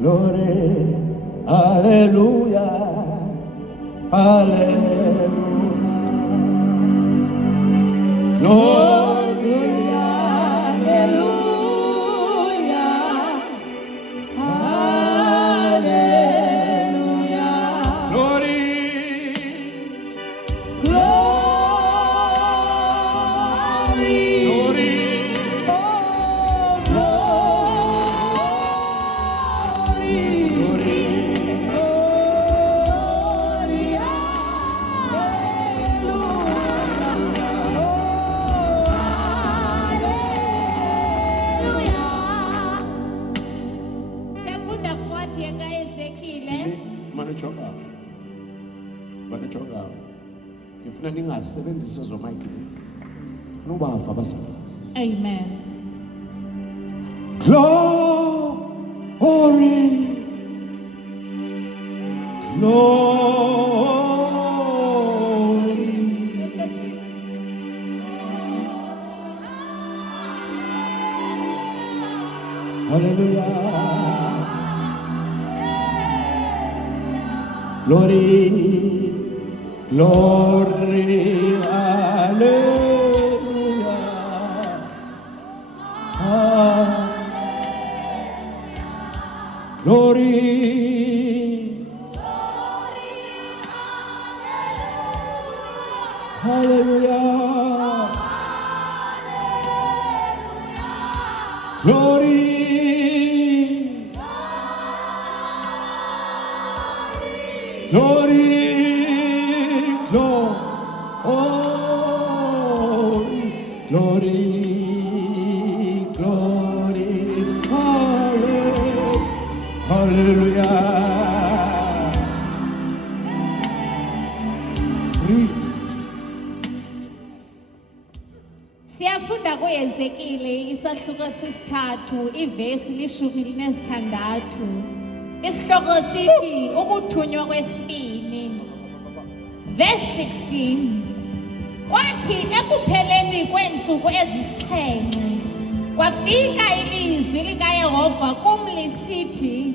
Glory, hallelujah, hallelujah. Glory, hallelujah, hallelujah. glory, Glory, glory, Siyafunda kuncwadi kaEzekile. Manachoka. Manachoka. Ngifuna ningasebenzisa zo mic. Ngifuna ubava abasana. Amen. Glory, glory. Hallelujah. Glory, glory, hallelujah. Glory, hallelujah. Glory, glory, glory, glory, hallelujah. Read. Siyafunda kuEzekile isahluko sesithathu ivesi 16. Isihloko sithi ukuthunywa kwesibini. Verse 16. Kwathi ekupheleni kweentsuku ezisixhenxe kwafika ilizwi likaYehova kum lisithi,